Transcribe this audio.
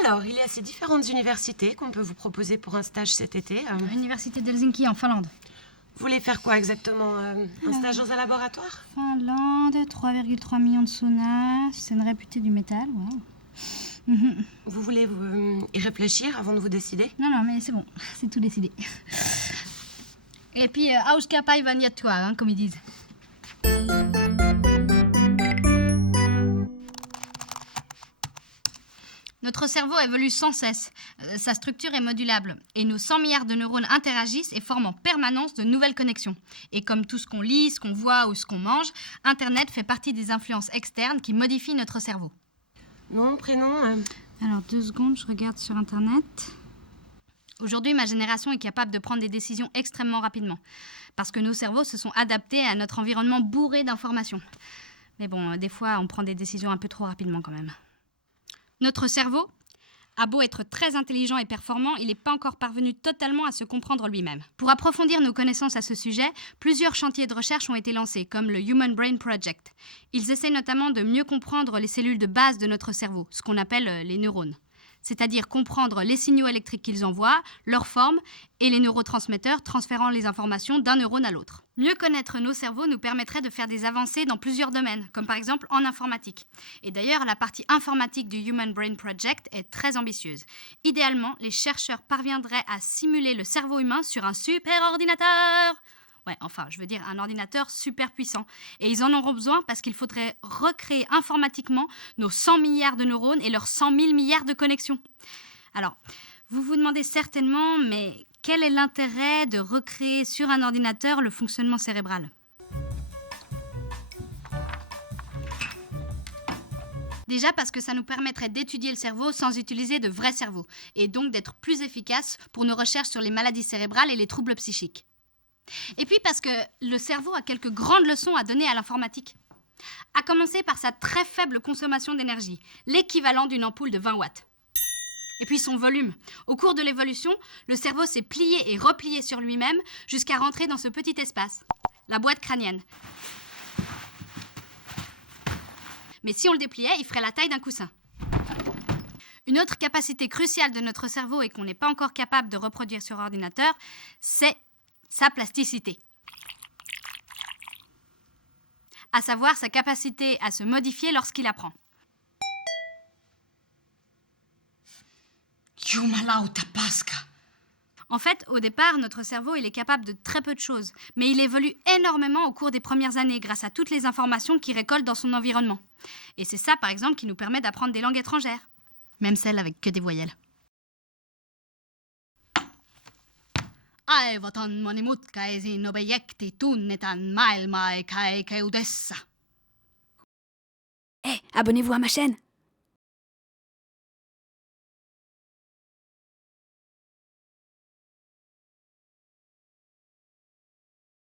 Alors, il y a ces différentes universités qu'on peut vous proposer pour un stage cet été. L'université d'Helsinki en Finlande. Vous voulez faire quoi exactement? Un stage dans un laboratoire? Finlande, 3,3 millions de saunas, c'est une réputée du métal, ouais. Vous voulez y réfléchir avant de vous décider? Non, mais c'est bon, c'est tout décidé. Et puis, Auskapai Vaniatua, hein, comme ils disent. Notre cerveau évolue sans cesse. Sa structure est modulable. Et nos 100 milliards de neurones interagissent et forment en permanence de nouvelles connexions. Et comme tout ce qu'on lit, ce qu'on voit ou ce qu'on mange, Internet fait partie des influences externes qui modifient notre cerveau. Nom, prénom? Alors, 2 secondes, je regarde sur Internet. Aujourd'hui, ma génération est capable de prendre des décisions extrêmement rapidement. Parce que nos cerveaux se sont adaptés à notre environnement bourré d'informations. Mais bon, des fois, on prend des décisions un peu trop rapidement quand même. Notre cerveau a beau être très intelligent et performant, il n'est pas encore parvenu totalement à se comprendre lui-même. Pour approfondir nos connaissances à ce sujet, plusieurs chantiers de recherche ont été lancés, comme le Human Brain Project. Ils essaient notamment de mieux comprendre les cellules de base de notre cerveau, ce qu'on appelle les neurones. C'est-à-dire comprendre les signaux électriques qu'ils envoient, leur forme et les neurotransmetteurs transférant les informations d'un neurone à l'autre. Mieux connaître nos cerveaux nous permettrait de faire des avancées dans plusieurs domaines, comme par exemple en informatique. Et d'ailleurs, la partie informatique du Human Brain Project est très ambitieuse. Idéalement, les chercheurs parviendraient à simuler le cerveau humain sur un superordinateur. Ouais, enfin, je veux dire un ordinateur super puissant. Et ils en auront besoin parce qu'il faudrait recréer informatiquement nos 100 milliards de neurones et leurs 100 000 milliards de connexions. Alors, vous vous demandez certainement, mais quel est l'intérêt de recréer sur un ordinateur le fonctionnement cérébral ? Déjà parce que ça nous permettrait d'étudier le cerveau sans utiliser de vrai cerveau, et donc d'être plus efficace pour nos recherches sur les maladies cérébrales et les troubles psychiques. Et puis parce que le cerveau a quelques grandes leçons à donner à l'informatique. À commencer par sa très faible consommation d'énergie, l'équivalent d'une ampoule de 20 watts. Et puis son volume. Au cours de l'évolution, le cerveau s'est plié et replié sur lui-même jusqu'à rentrer dans ce petit espace, la boîte crânienne. Mais si on le dépliait, il ferait la taille d'un coussin. Une autre capacité cruciale de notre cerveau et qu'on n'est pas encore capable de reproduire sur ordinateur, c'est sa plasticité. À savoir sa capacité à se modifier lorsqu'il apprend. Jumalauta paska! En fait, au départ, notre cerveau il est capable de très peu de choses, mais il évolue énormément au cours des premières années grâce à toutes les informations qu'il récolte dans son environnement. Et c'est ça, par exemple, qui nous permet d'apprendre des langues étrangères, même celles avec que des voyelles. Aivotan monimutkaisiin objekti tunnetaan maailmaa aikaikeudessa. Abonnez-vous à ma chaîne.